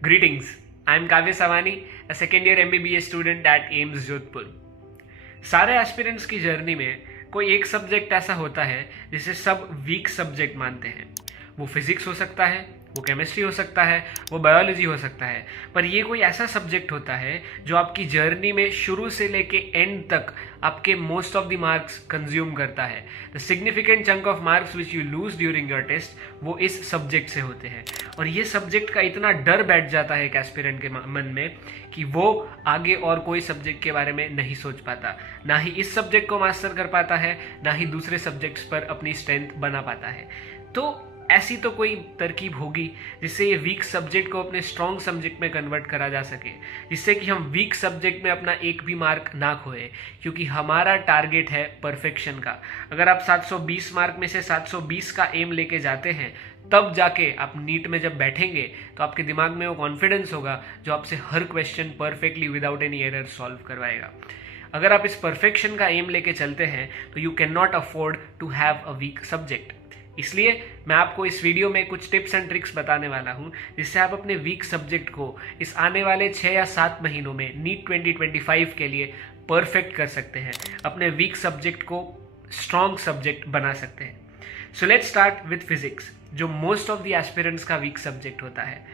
Greetings. I am Kavya Savani, a second year MBBS student at AIIMS Jodhpur. सारे aspirants की journey में कोई एक सब्जेक्ट ऐसा होता है जिसे सब वीक सब्जेक्ट मानते हैं। वो फिजिक्स हो सकता है, वो केमिस्ट्री हो सकता है, वो बायोलॉजी हो सकता है, पर ये कोई ऐसा सब्जेक्ट होता है जो आपकी जर्नी में शुरू से लेके एंड तक आपके most of the marks consume करता है। The significant chunk of marks which you lose during your test वो इस सब्जेक्ट से होते हैं। और ये सब्जेक्ट का इतना डर बैठ जाता है एक एस्पिरेंट के मन में कि वो आगे और कोई सब्जेक्ट के बारे में नहीं सोच पाता, ना ही इस सब्जेक्ट को मास्टर कर पाता है, ना ही दूसरे सब्जेक्ट्स पर अपनी स्ट्रेंथ बना पाता है। तो ऐसी तो कोई तरकीब होगी जिससे ये वीक सब्जेक्ट को अपने स्ट्रॉन्ग सब्जेक्ट में कन्वर्ट करा जा सके, जिससे कि हम वीक सब्जेक्ट में अपना एक भी मार्क ना खोए, क्योंकि हमारा टारगेट है परफेक्शन का। अगर आप 720 मार्क में से 720 का एम लेके जाते हैं, तब जाके आप नीट में जब बैठेंगे तो आपके दिमाग में वो कॉन्फिडेंस होगा जो आपसे हर question perfectly without any error solve करवाएगा। अगर आप इस परफेक्शन का एम लेके चलते हैं तो you can not afford to have a weak subject. इसलिए मैं आपको इस वीडियो में कुछ टिप्स एंड ट्रिक्स बताने वाला हूं जिससे आप अपने वीक सब्जेक्ट को इस आने वाले 6 या 7 महीनों में नीट 2025 के लिए परफेक्ट कर सकते हैं, अपने वीक सब्जेक्ट को स्ट्रॉन्ग सब्जेक्ट बना सकते हैं। So let's start with physics, जो मोस्ट ऑफ द एस्पिरेंट्स का वीक सब्जेक्ट होता है।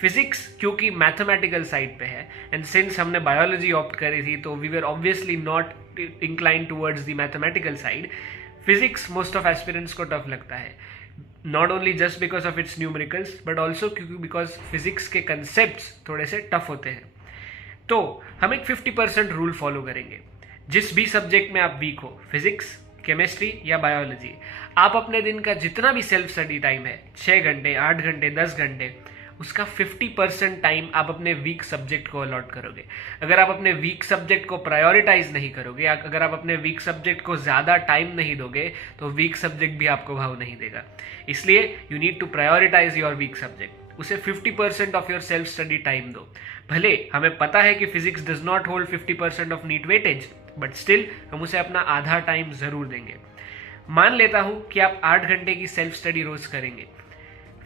फिजिक्स क्योंकि मैथमेटिकल साइड पे है, एंड सिंस हमने बायोलॉजी ऑप्ट करी थी तो we were obviously not inclined towards the mathematical side. Physics most of aspirants को टफ लगता है, not only just because of its numericals but also क्योंकि बिकॉज फिजिक्स के कंसेप्ट्स थोड़े से टफ होते हैं। तो हम एक 50% रूल फॉलो करेंगे। जिस भी सब्जेक्ट में आप वीक हो, फिजिक्स, केमिस्ट्री या बायोलॉजी, आप अपने दिन का जितना भी सेल्फ स्टडी टाइम है, 6 घंटे, 8 घंटे, 10 घंटे, उसका 50% टाइम आप अपने वीक सब्जेक्ट को अलॉट करोगे। अगर आप अपने वीक सब्जेक्ट को प्रायोरिटाइज नहीं करोगे, अगर आप अपने वीक सब्जेक्ट को ज़्यादा टाइम नहीं दोगे, तो वीक सब्जेक्ट भी आपको भाव नहीं देगा। इसलिए you need to prioritise your weak subject. उसे 50% of your self study time दो। भले हमें पता है कि physics does not hold 50% of NEET weightage, but still हम उसे अपना आधा टाइम जरूर देंगे। मान लेता हूं कि आप 8 घंटे की सेल्फ स्टडी रोज करेंगे,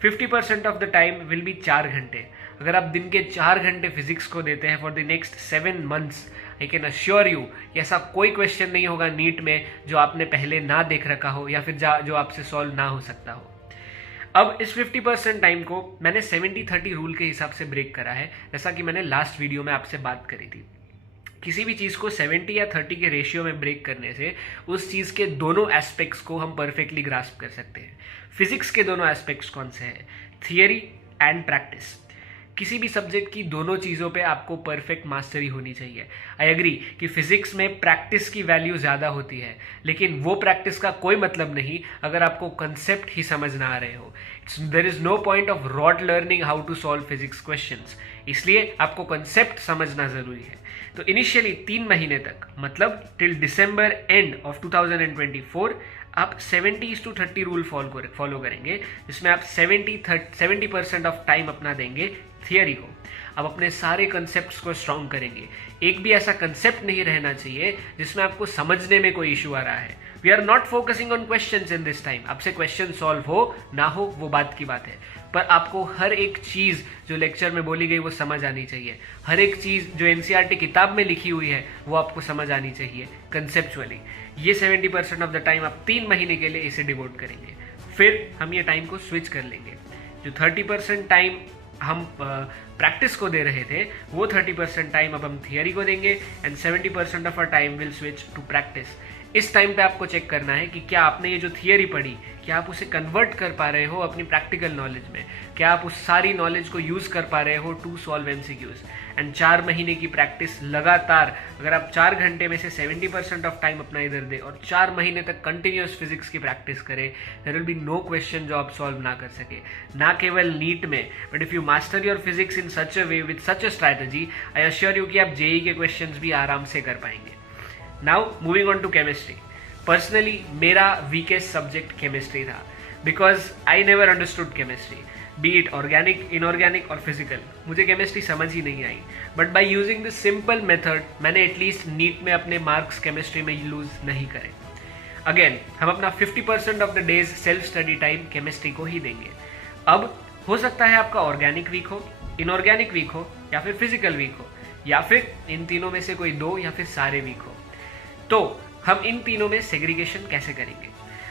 50% of the time will be 4 घंटे। अगर आप दिन के 4 घंटे फिजिक्स को देते हैं for the next 7 months, I can assure you कि ऐसा कोई क्वेश्चन नहीं होगा नीट में जो आपने पहले ना देख रखा हो या फिर जो आपसे सॉल्व ना हो सकता हो। अब इस 50% टाइम को मैंने 70-30 रूल के हिसाब से ब्रेक करा है, जैसा कि मैंने लास्ट वीडियो में आपसे बात करी थी। किसी भी चीज़ को 70 या 30 के रेशियो में ब्रेक करने से उस चीज़ के दोनों एस्पेक्ट्स को हम परफेक्टली ग्रास्प कर सकते हैं। फिजिक्स के दोनों एस्पेक्ट्स कौन से हैं? Theory and practice. किसी भी सब्जेक्ट की दोनों चीज़ों पे आपको परफेक्ट मास्टरी होनी चाहिए। आई एग्री कि फिजिक्स में प्रैक्टिस की वैल्यू ज़्यादा होती है, लेकिन वो प्रैक्टिस का कोई मतलब नहीं अगर आपको कंसेप्ट ही समझ ना आ रहे हो। There is no point of rote learning how to solve physics questions. इसलिए आपको कंसेप्ट समझना ज़रूरी है। तो इनिशियली 3 महीने तक, मतलब टिल दिसंबर एंड ऑफ 2024, आप 70:30 रूल फॉलो करेंगे, जिसमें आप 70% ऑफ टाइम अपना देंगे थियरी को। आप अपने सारे कंसेप्ट्स को स्ट्रॉन्ग करेंगे। एक भी ऐसा कंसेप्ट नहीं रहना चाहिए जिसमें आपको समझने में कोई इशू आ रहा है। We are not focusing on questions in this time. आपसे क्वेश्चन सॉल्व हो ना हो वो बात की बात है, पर आपको हर एक चीज़ जो लेक्चर में बोली गई वो समझ आनी चाहिए। हर एक चीज़ जो एनसीईआरटी किताब में लिखी हुई है वो आपको समझ आनी चाहिए कंसेप्चुअली। ये 70% ऑफ द टाइम आप 3 महीने के लिए इसे डिवोट करेंगे। फिर हम ये टाइम को स्विच कर लेंगे। जो 30% टाइम हम प्रैक्टिस को दे रहे थे, वो 30% टाइम अब हम थियरी को देंगे, and 70% of our time will switch to practice. इस टाइम पे आपको चेक करना है कि क्या आपने ये जो थियरी पढ़ी, क्या आप उसे कन्वर्ट कर पा रहे हो अपनी प्रैक्टिकल नॉलेज में, क्या आप उस सारी नॉलेज को यूज़ कर पा रहे हो टू सॉल्व एमसीक्यूज। एंड 4 महीने की प्रैक्टिस लगातार, अगर आप 4 घंटे में से 70% ऑफ टाइम अपना इधर दे और 4 महीने तक कंटिन्यूस फिजिक्स की प्रैक्टिस करें, there will be no question जो आप सॉल्व ना कर सके, ना केवल नीट में, but if you master your physics in such a way with such a strategy, I assure you कि आप जेई के क्वेश्चन भी आराम से कर पाएंगे। Now moving on to chemistry. Personally मेरा वीकेस्ट सब्जेक्ट केमिस्ट्री था, because I never understood chemistry, be it organic, inorganic और फिजिकल। मुझे केमिस्ट्री समझ ही नहीं आई, but by using this simple method मैंने एटलीस्ट नीट में अपने मार्क्स केमिस्ट्री में लूज नहीं करे। अगेन हम अपना 50% of the days self study time chemistry को ही देंगे। अब हो सकता है आपका ऑर्गेनिक वीक हो, इनऑर्गेनिक वीक हो या फिर फिजिकल वीक हो या फिर इन तीनों में से कोई दो या फिर सारे वीक हो। तो हम इन तीनों में सेग्रीगेशन कैसे करेंगे?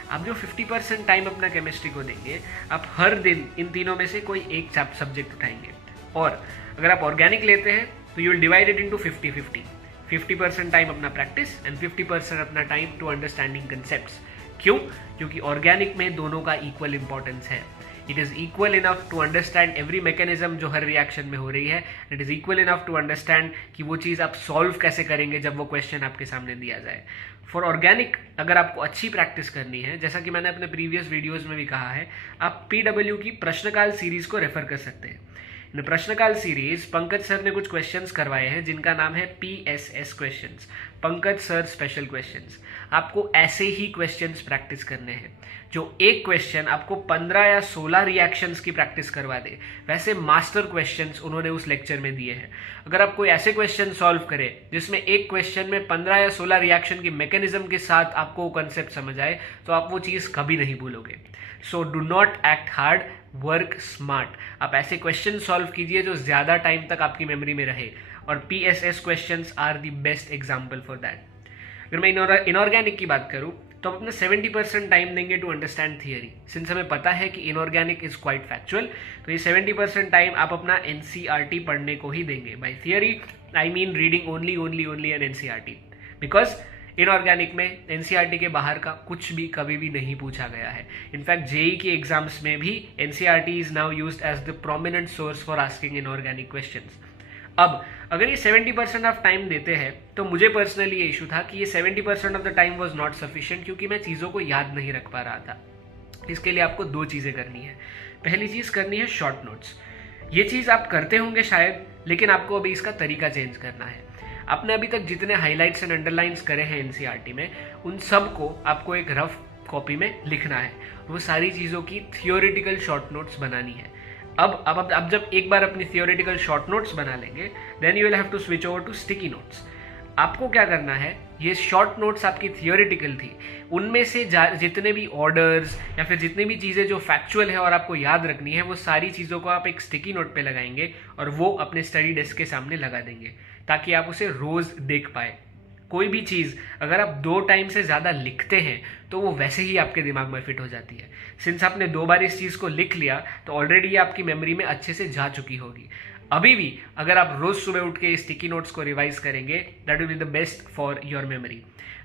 आप जो 50% टाइम अपना केमिस्ट्री को देंगे, आप हर दिन इन तीनों में से कोई एक सब्जेक्ट उठाएंगे। और अगर आप ऑर्गेनिक लेते हैं तो you will divide it into 50-50। 50% time अपना प्रैक्टिस एंड 50% अपना टाइम टू अंडरस्टैंडिंग कंसेप्ट्स। क्यों? क्योंकि ऑर्गेनिक में दोनों का इक्वल इंपॉर्टेंस है। It is equal enough to understand every mechanism जो हर रिएक्शन में हो रही है। It is equal enough to understand कि वो चीज़ आप सॉल्व कैसे करेंगे जब वो क्वेश्चन आपके सामने दिया जाए। फॉर ऑर्गेनिक अगर आपको अच्छी प्रैक्टिस करनी है, जैसा कि मैंने अपने प्रीवियस वीडियोज़ में भी कहा है, आप PW की प्रश्नकाल सीरीज़ को रेफर कर सकते हैं। इन प्रश्नकाल सीरीज पंकज सर ने कुछ क्वेश्चंस करवाए हैं जिनका नाम है PSS questions, Pankaj sir special questions. आपको ऐसे ही क्वेश्चंस प्रैक्टिस करने हैं जो एक क्वेश्चन आपको 15 या 16 रिएक्शंस की प्रैक्टिस करवा दे। वैसे मास्टर क्वेश्चंस उन्होंने उस लेक्चर में दिए हैं। अगर आप कोई ऐसे क्वेश्चन सॉल्व करें जिसमें एक क्वेश्चन में 15 या 16 रिएक्शन की मैकेनिज्म के साथ आपको वो कंसेप्ट समझ आए, तो आप वो चीज़ कभी नहीं भूलोगे। So do not act hard, work smart. आप ऐसे क्वेश्चन सॉल्व कीजिए जो ज़्यादा टाइम तक आपकी मेमोरी में रहे, और PSS questions are the best example for that. अगर मैं इनऑर्गेनिक की बात करूं तो हम अपना 70% टाइम देंगे टू अंडरस्टैंड थियरी। सिंस हमें पता है कि इनऑर्गेनिक इज क्वाइट फैक्चुअल, तो ये 70% टाइम आप अपना NCERT पढ़ने को ही देंगे। By theory I mean reading only an NCERT, because inorganic में NCERT के बाहर का कुछ भी कभी भी नहीं पूछा गया है। इनफैक्ट JEE के एग्जाम्स में भी NCERT is now used as the prominent source for asking inorganic questions. अब अगर ये 70% ऑफ टाइम देते हैं तो मुझे पर्सनली ये इशू था कि ये 70% of the time was not sufficient, क्योंकि मैं चीज़ों को याद नहीं रख पा रहा था। इसके लिए आपको दो चीज़ें करनी है। पहली चीज़ करनी है शॉर्ट नोट्स। ये चीज़ आप करते होंगे शायद, लेकिन आपको अभी इसका तरीका चेंज करना है। आपने अभी तक जितने हाईलाइट्स एंड अंडरलाइंस करे हैं NCERT में, उन सब को आपको एक रफ कॉपी में लिखना है। वो सारी चीज़ों की थियोरेटिकल शॉर्ट नोट्स बनानी है। अब जब एक बार अपनी थियोरेटिकल शॉर्ट नोट्स बना लेंगे, then you will have to switch over to sticky notes. आपको क्या करना है, ये शॉर्ट नोट्स आपकी थियोरेटिकल थी, उनमें से जितने भी ऑर्डर्स या फिर जितनी भी चीज़ें जो फैक्चुअल है और आपको याद रखनी है, वो सारी चीज़ों को आप एक स्टिकी नोट पे लगाएंगे और वो अपने स्टडी डेस्क के सामने लगा देंगे, ताकि आप उसे रोज़ देख पाए। कोई भी चीज़ अगर आप 2 टाइम से ज़्यादा लिखते हैं तो वो वैसे ही आपके दिमाग में फिट हो जाती है। सिंस आपने 2 बार इस चीज़ को लिख लिया तो ऑलरेडी ये आपकी मेमोरी में अच्छे से जा चुकी होगी। अभी भी अगर आप रोज़ सुबह उठ के स्टिकी नोट्स को रिवाइज करेंगे, that will be the best for your memory.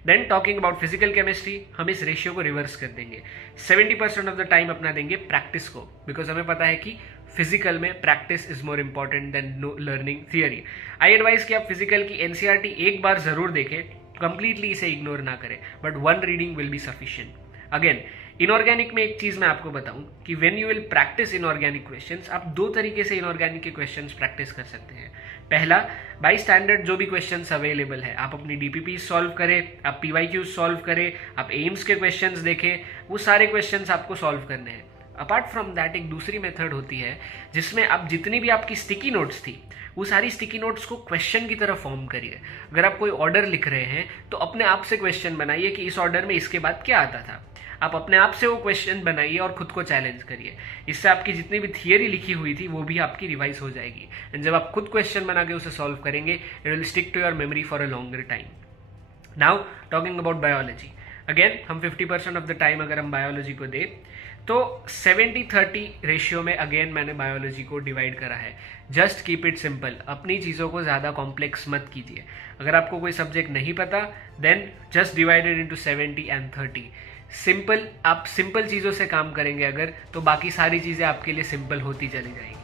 Then talking about physical chemistry, हम इस रेशियो को रिवर्स कर देंगे। 70% ऑफ द टाइम अपना देंगे प्रैक्टिस को, बिकॉज हमें पता है कि फिजिकल में practice is more important than learning theory. I advise कि आप फिजिकल की NCERT एक बार जरूर देखें, कंप्लीटली इसे इग्नोर ना करें, but 1 reading will be sufficient. Again inorganic में एक चीज मैं आपको बताऊं कि when you will practice inorganic questions, आप 2 तरीके से इनऑर्गेनिक के क्वेश्चंस प्रैक्टिस कर सकते हैं। पहला, बाय स्टैंडर्ड जो भी क्वेश्चंस अवेलेबल है, आप अपनी DPP सॉल्व करें, आप PYQ सॉल्व करें, आप एम्स के क्वेश्चंस देखें, वो सारे क्वेश्चंस आपको सॉल्व करने हैं। अपार्ट फ्रॉम दैट एक दूसरी मेथड होती है जिसमें आप जितनी भी आपकी स्टिकी नोट्स थी, वो सारी स्टिकी नोट्स को क्वेश्चन की तरह फॉर्म करिए। अगर आप कोई ऑर्डर लिख रहे हैं तो अपने आप से क्वेश्चन बनाइए कि इस ऑर्डर में इसके बाद क्या आता था। आप अपने आप से वो क्वेश्चन बनाइए और खुद को चैलेंज करिए। इससे आपकी जितनी भी थियरी लिखी हुई थी वो भी आपकी रिवाइज हो जाएगी। एंड जब आप खुद क्वेश्चन बना के उसे सॉल्व करेंगे, it will stick to your memory for a longer time. Now talking about biology, again हम 50% ऑफ द टाइम अगर हम बायोलॉजी को दें तो 70-30 रेशियो में अगेन मैंने बायोलॉजी को डिवाइड करा है। जस्ट कीप इट सिंपल, अपनी चीज़ों को ज़्यादा कॉम्प्लेक्स मत कीजिए। अगर आपको कोई सब्जेक्ट नहीं पता, then just divided into 70 and 30। Simple, आप सिंपल चीज़ों से काम करेंगे अगर, तो बाकी सारी चीज़ें आपके लिए सिंपल होती चली जाएंगी।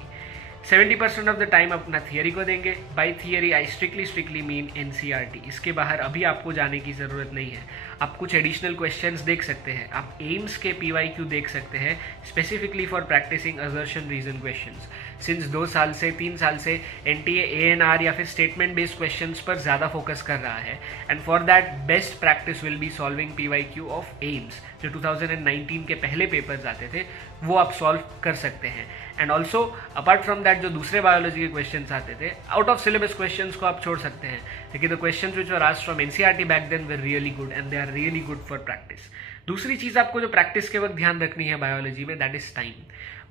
70% ऑफ द टाइम अपना थियरी को देंगे। By theory I strictly mean NCERT। इसके बाहर अभी आपको जाने की ज़रूरत नहीं है। आप कुछ एडिशनल क्वेश्चंस देख सकते हैं, आप एम्स के PYQ देख सकते हैं, specifically for practising assertion reason questions. Since 2 साल से 3 साल से NTA ANR या फिर स्टेटमेंट बेस्ड क्वेश्चंस पर ज़्यादा फोकस कर रहा है, and for that best practice will be solving PYQ of AIIMS. जो 2019 के पहले पेपर्स आते थे वो आप सॉल्व कर सकते हैं। And also apart from that जो दूसरे बायोलॉजी के क्वेश्चंस आते थे, आउट ऑफ सिलेबस क्वेश्चंस को आप छोड़ सकते हैं, लेकिन the questions which were asked from NCERT back then were really good and they are really good for practice. दूसरी चीज़ आपको जो प्रैक्टिस के वक्त ध्यान रखनी है बायोलॉजी में, that is time.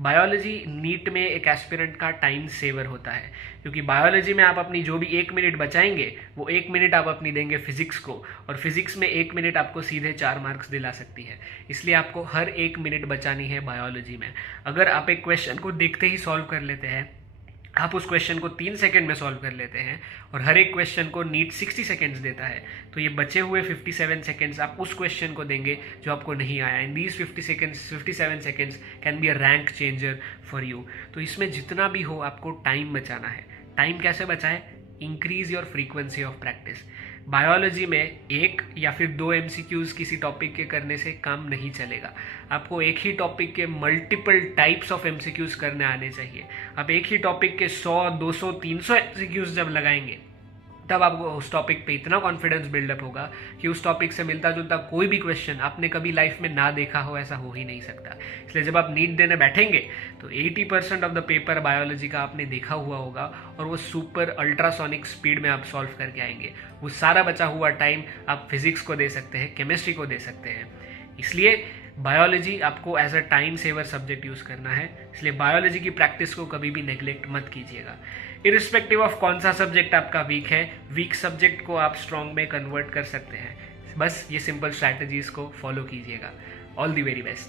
Biology NEET में एक एस्पिरेंट का टाइम सेवर होता है, क्योंकि बायोलॉजी में आप अपनी जो भी 1 मिनट बचाएंगे वो 1 मिनट आप अपनी देंगे फिजिक्स को, और फिजिक्स में 1 मिनट आपको सीधे 4 मार्क्स दिला सकती है। इसलिए आपको हर 1 मिनट बचानी है बायोलॉजी में। अगर आप एक क्वेश्चन को देखते ही सॉल्व कर लेते हैं, आप उस क्वेश्चन को 3 सेकंड में सॉल्व कर लेते हैं, और हर एक क्वेश्चन को नीट 60 सेकंड्स देता है, तो ये बचे हुए 57 सेकंड्स आप उस क्वेश्चन को देंगे जो आपको नहीं आया। And these 57 seconds can be a rank changer for you. तो इसमें जितना भी हो आपको टाइम बचाना है। टाइम कैसे बचाएं? Increase your frequency of practice. Biology में 1 या फिर 2 MCQs किसी टॉपिक के करने से काम नहीं चलेगा। आपको एक ही टॉपिक के मल्टीपल टाइप्स ऑफ MCQs करने आने चाहिए। आप एक ही टॉपिक के 100, 200, 300 MCQs जब लगाएंगे, तब आपको उस टॉपिक पे इतना कॉन्फिडेंस बिल्डअप होगा कि उस टॉपिक से मिलता जुलता कोई भी क्वेश्चन आपने कभी लाइफ में ना देखा हो, ऐसा हो ही नहीं सकता। इसलिए जब आप नीट देने बैठेंगे तो 80% ऑफ द पेपर बायोलॉजी का आपने देखा हुआ होगा, और वो सुपर अल्ट्रासोनिक स्पीड में आप सॉल्व करके आएंगे। वो सारा बचा हुआ टाइम आप फिजिक्स को दे सकते हैं, केमिस्ट्री को दे सकते हैं। इसलिए बायोलॉजी आपको as a time saver subject use करना है। इसलिए बायोलॉजी की प्रैक्टिस को कभी भी नेग्लेक्ट मत कीजिएगा। इरिस्पेक्टिव ऑफ कौन सा सब्जेक्ट आपका वीक है, वीक सब्जेक्ट को आप स्ट्रॉन्ग में कन्वर्ट कर सकते हैं। बस ये सिंपल स्ट्रैटेजीज को फॉलो कीजिएगा। All the very best.